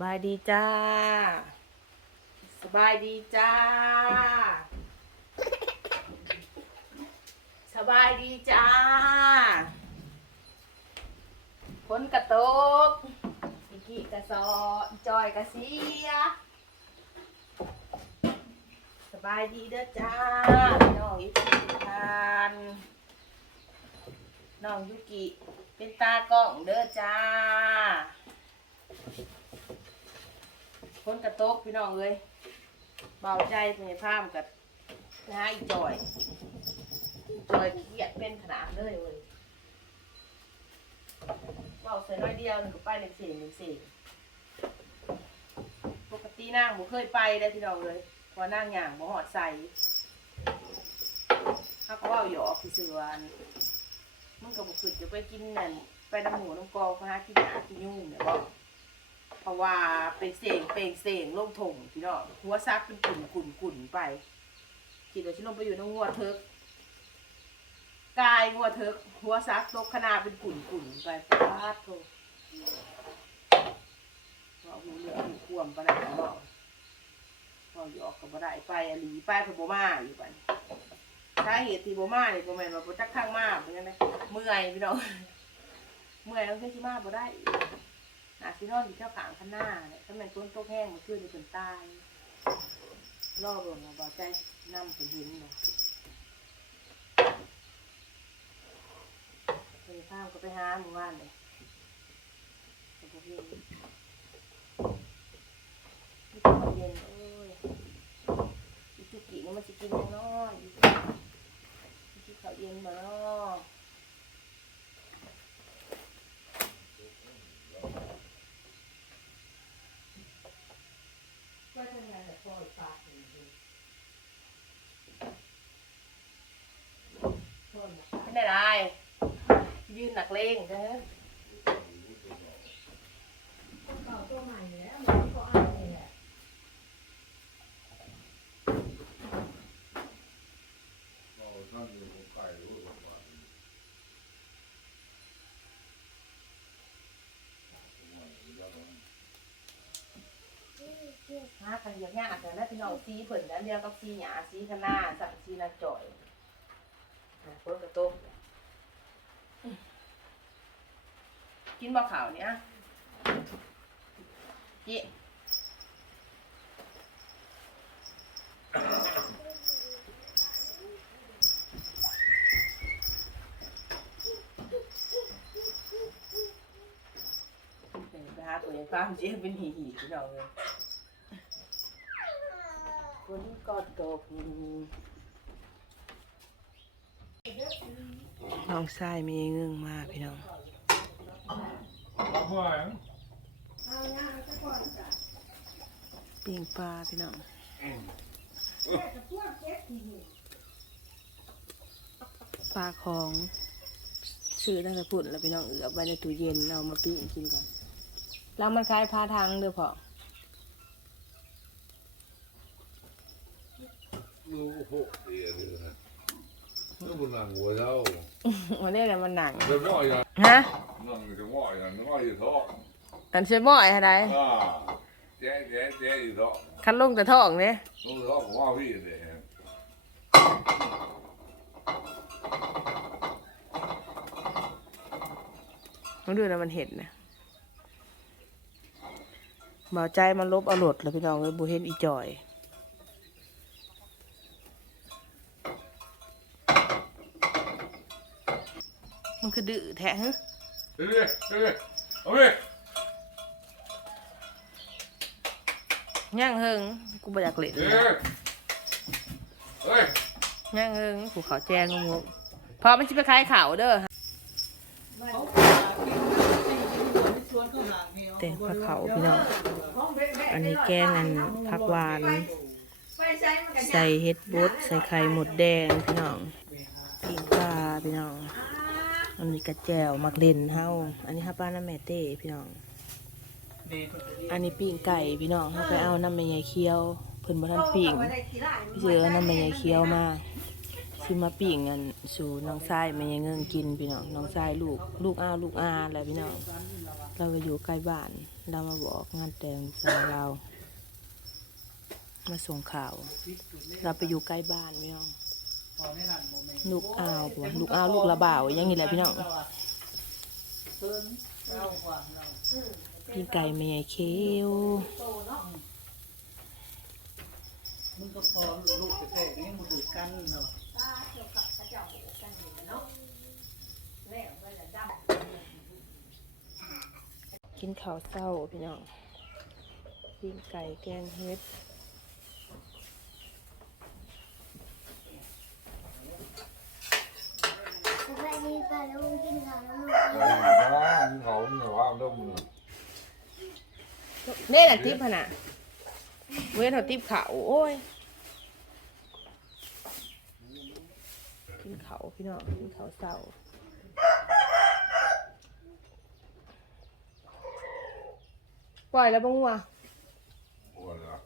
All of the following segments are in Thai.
บายดีจ้า สบายดีจ้า สบายดีจ้าฝนกระตกอีกี้กระซอจอยกระเสีย สบายดีเด้อจ้า น้องยุกิทานน้องยุกิเป็นตากล้องเด้อจ้า ฝนกระตกพี่น้องเลยเบาใจเป็นภาพกับนะฮะอีจอยอีจอยเครียดเป็นขนาดเลยเว้ยเบาใส่น้อยเดียวหนึ่งก็ไปหนึ่งสี่หนึ่งสี่ปกตินางบ่เคยไปได้พี่น้องเลยพอนั่งอย่างบ่หอดใส่ถ้าก็เว่าหยอกพี่เสืออันมึงก็บ่ขึ้นจะไปกินนั่นไปน้ำหมูน้ำกองพาที่หนาที่ยุ่งเนี่ยบอก เพราะว่าเป็นเสียงเป็นเสียงลงถงพี่น้องหัวซักเป็นกลุ่นกุ่นกุ่นไปคิดว่าฉันลงไปอยู่ในหัวเทิกกายหัวเทิกหัวซักตกขนาดเป็นกลุ่นกลุ่นไปพาดโถว่าหูเหลืองหูควมปะนะเนาะพอหยอกกับบ่ได้ไปอหลีไปเพิ่นบ่มาอยู่บัดนี้สาเหตุที่บ่มาเนี่บ่แม่นว่าบ่จักข้างมาเป็นจังไดเมื่อยพี่น้องเมื่อยแล้วคือสิมาบ่ได้ อาจสินอนอยู่เจ้าขางข้างหน้าเนี่ยถ้าแม่นฝนตกแห้งมันคือนี่เพิ่นตายรอเบิ่งว่าบ่ใจนำเพิ่นเห็นบ่เพิ่นพาก็ไปหาหมู่บ้านเลยก็บ่เห็นมีแต่ความเย็นเอ้ยอีจุกินี่มันจะกินยังน้อยอีจุเขาเย็นมาเนาะว่าทำงานแต่พออีกปากหนึ่งดีเป็นไงไรยื นักเลงเด้อเราท่านอยู่ไก่รู้ว่าว่าหากันยากๆแต่นะพี่น้องซีเผินกันเดียวกับซีหยาซีขนาสั่งซีนาจ่อยเพิ่นกระตุ้ กินบ่ข่าวเนี่ยเจ๊เป็นไปหาตัวย่างฟ้ามเจี๊ยบเป็นหีหีพี่น้องเลยคนก็ตกน้องชายมีเงื้งมากพี่น้อง บว่าปิ้งปลาพี่น้องปลาของซื้อตั้งแต่ปุ่นแล้วพี่น้องเอือบไว้ในตู้เย็นเอามาปิ้งกินกันแล้วมันคล้ายพาทางเด้อพอลูกหกเดียนี่นะ นี่บุญนางหัวเจ้าวันนี้อะไรมันหนังเดี๋ยวว่าอย่างฮะนั่งจะว่าอย่างนั้นว่าอยู่ท้องอันใช่หม้อยอะไรอ่าแจ๊แจ๊แจ๊อยู่ท้องคันลงแต่ท้องเนี่ยลูกท้องผมว่าพี่เลยมันดูนะมันเห็นนะหมาใจมันลบเอารมณ์แล้วพี่น้องเลยบูเห็นอีจอย คือดื้อแท้ฮะเฮ้ยเฮ้ยเอาไปย่างเฮิงกูบ่อยากเล่นเฮ้ยเฮ้ยย่างเฮิงกูเขาแจ้งงงพอมันจะไปขายข่าวเด้อเต็มผักเขาพี่น้อง อันนี้แกงอันผักหวาน ใส่เฮ็ดบดใส่ไข่หมดแดงพี่น้องปิ้งปลาพี่น้อง อันนี้กระแจวมักเล่นเฮาอันนี้ฮาป้าน้ำแม่เต้พี่น้อง อันนี้ปิ้งไก่พี่น้องเฮาไปเอาน้ำแม่ยายเคี้ยวเพิ่นบ่ทันปิ้งพี่เสือเอาน้ำแม่ยายเคี้ยวมาสิมาปิ้งอันสู่น้องชายแม่ยายเงิงกินพี่น้องน้องชายลูกลูกอ้าลูกอาแหละพี่น้องเราก็อยู่ใกล้บ้านเรามาบอกงานแต่งสาวเรา มาส่งข่าว เราไปอยู่ใกล้บ้านพี่น้อง ลูกอ้าวบ่ลูกอ้าวลูกระบ่าวอย่างนี้แหละพี่น้องพี่ไก่แม่เคียวมึงก็พอลูกแท้ๆนี่มึงถือกันเนาะกินข้าวเศร้าพี่น้องปิ้งไก่แกงเฮ็ด สบายดีป่ะแล้วมึงกินข้าวแล้วมึงเออบ้าเขาเนี่ยว่าร่มเลยเน่แหละติ๊บขนาดเว้นเอาติ๊บขาวโอ้ยกินเขาวพี่น้องกินเขาวเศร้าปล่อยแล้วบ้างวะโอ้ยนะ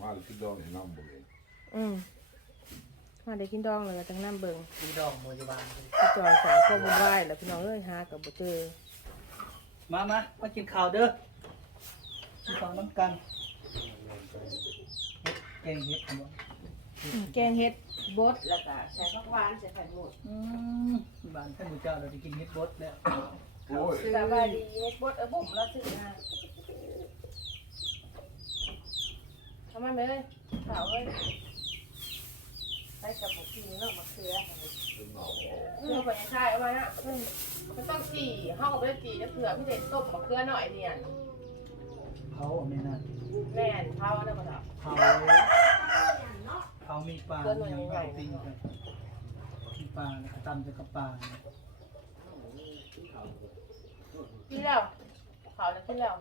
มาเลยคิดองเห็นน้ำบุเลยอืม มาได้กินดองเลยจังน้ำเบิงมีดอกโมยบานพี่จอยสามก็บุญไหวแล้วพี่น้องเอ้ยหากับบุเจอมามามากินข้าวเด้อกินข้าวน้ำกันเฮ็ดแกงเฮ็ดครับอืมแกงเฮ็ดบดแล้วก็ใส่ผักหวานใส่ไข่หมดอืมบ้านท่านผู้เจ้าเราจะกินเฮ็ดบดแล้วโอ้ยสบายดีเฮ็ดบดเออบุ๋มแล้วซื้อมาทำไมไม่เลยขาวเลย ใส่กับหมูกินเนาะมะเขือเป็นาวเออไปใช่เอาไว้นะมันต้องจี่ห้องก็ไม่ได้จีนะเผื่อพี่เด็ดต้มมะเขือหน่อยเนี่ยเขาเอาไม่นาแม่นเผาแล้วก็แบบเขาเขามีปลาอยังเอาติ้งกันมีปลาตำจะกับปลากินแล้วเขาวแล้วกินแล้ว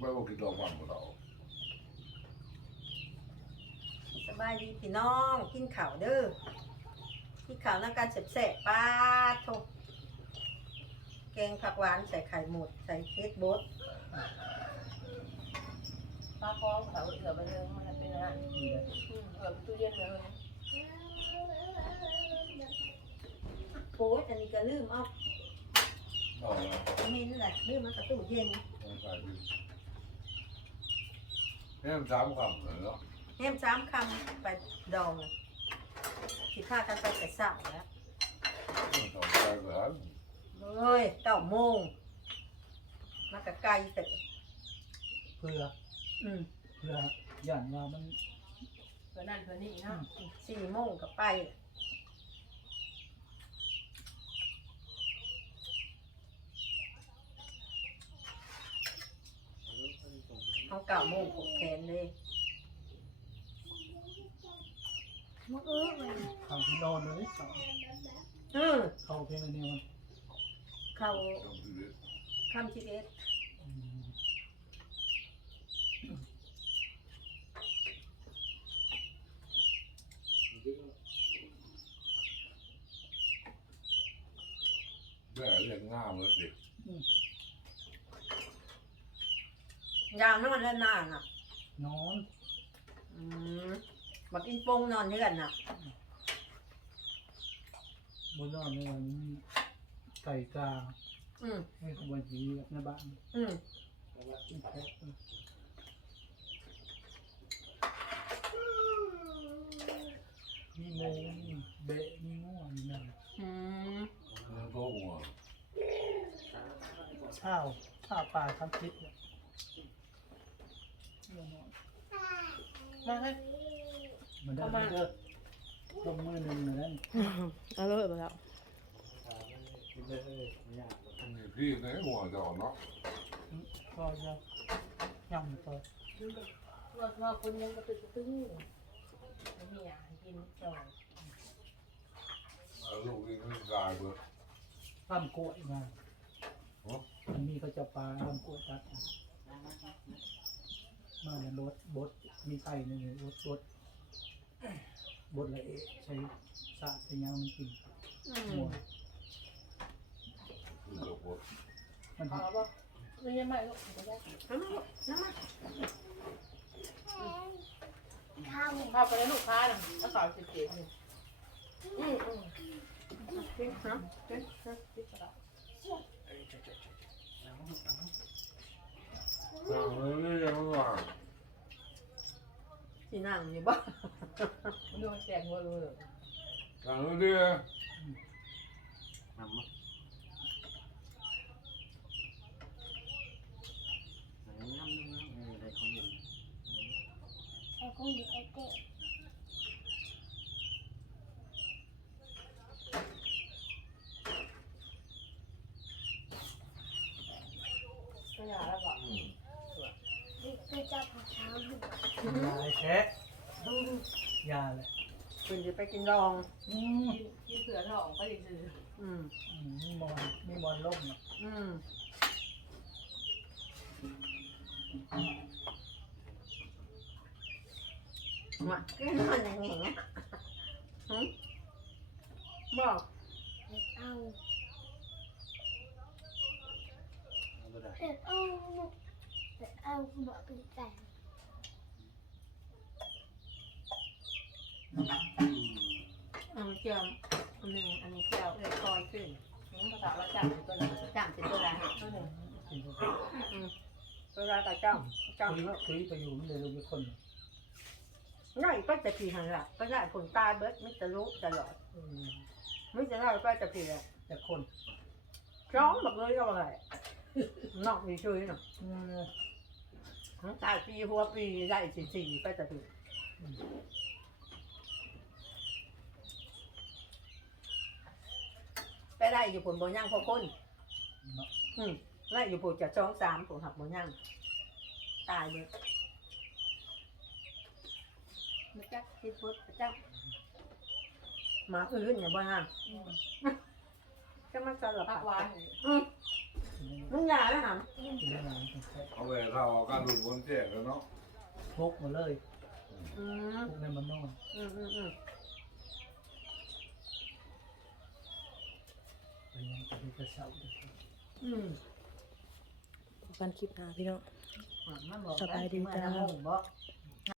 ไม่ว่าคิดดองมันหมดเราสบายดีพี่น้องกินข้าวเด้อกินข้าวน้ำการแสบๆป้าทกแกงผักหวานใส่ไข่หมดใส่เค็ดบดปลาคอขาวเหลือไปเลยมันเป็นอะไรดีเลยอืมเหลือไปตู้เย็นเลยโอ้ยอันนี้ก็ลืมเอาเอาละเม้นแหละลืมมันกระตู้เย็นต้องใส่ดิ แม่สามคำเลยเนาะแฮมสามคำไปดองเลยสิพากันไปแต่สาวแล้วต้องใส่แบบเฮ้ยเก้าโมงมากะไกลแต่เพื่ออืมเพื่ออย่างว่ามันเพื่อนั่นเพื่อนี่เนาะสี่โมงก็ไป เอาเก้าโมงผูกแขนเลยมึงเออมันเขาที่นอนเลยเขาอืมเขาเพียงอันเดียวมันเขาจำชีวิตคำชิเอสอืมแม่เรียกง่ามเลยเด็ก ยางนอนแล้วนานอะนอนอืมมากินโป่งนอนด้วยกันน่ะบนนอนในวันนี้ไก่กาอืมให้ขบวนผีแบบในบ้านอืมอีกแพ็คมีโมมีเบะมีง่วงมีนั่นอืมเนื้อโต๊ะหัวข้าวข้าวปลาทำพริกเนี่ย มาให้มันได้มันเลิกลงมือหนึ่งเลยนั่นเอาเลยไปแล้วมีพี่ในหัวจะอ่อนเนาะก็จะย่ำต่อว่าว่าคนยังกระตึกกระตึ้งไม่มีอาหารกินจอยเอาลูกนี่มันกลายเบอร์ลำกล้วยมามันมีก็จะปลาลำกล้วยตัด มาเนี่ยรถบดมีไก่ในนี้รถบดบดละเอะใช้สาดใช้ยางมันกินอืหัวมรคือกับพวกมันเอาบ่ไม่ยังไม่ลูกไม่ได้น้ำมันน้ำมันข้าวเข้าไปในลูกค้าน่ะถ้าสาวสิบเจ็ดนี่อืมอืมกินเนาะกินติดกระดา ษสั่งเลยยังไม่ว่างสีนั่งอยู่บ้านมันดูมันแจกหัวรู้เลยสั่งเลยน้ำมั้งน้ำน้ำน้ำอะไรของอยู่ไอ้กุ้งดิไอ้เต้ ก็ยาแล้วก็ นี่คือเจ้าของเช้าอ ยู่ยาเลยแท้ยาเลยคุณจะไปกินรอง อืมกินกินเผื่อท้องก็ดีคืออืม อืมมีบอลมีบอลล่มเนี่ยอืมมากินมันยังไงอะหืมบอกเด็กเอาเอาไปได้เด็กเอาเด็กเอาบอกเป็นแต่อันนี้ เจียมอันนึ่งอันนี้แก้วเลยคอยขึ้นนี่ภาษาเราจับอยู่ตัวนั้นจ้างเป็นตัวแรงตัวหนึ่งกินพวกตัวแรงกับจ้างจ้างคุยเนาคุยไปอยู่มันเลยลงไปคนง่ายก็จะพีหันละก็ได้คนตายเบิดไม่จะรู้ตลอดออไม่จะได้ก็จะพีเลยแต่คนร้องแบบเลยก็อะไรนอกมีช่วยเนาะเออทั้งตายปีหัวปีได้สี่สี่ไปจะพี ไปได้อยู่ผลบ่ย่างพอคนเนาะอืมไล่อยู่ปลูกจะช่องสามปลูกหักหมดยังตายเลยมาจักคิดพุทธจักหมาอื่นอย่าบ้าจะมาสลับผักหวานอืมมึงอย่าแล้วหำกินแล้วมันต้องใช้เอาไปเราการดูบนแจกแล้วเนาะพกมาเลยอืมพกในมันนอนอืมอืมอืม ไปยังไปดูกระเช้าเลย อืมกันคลิปหน้าพี่น้องอะมันบอกสบายดีจ้า จ้าบอก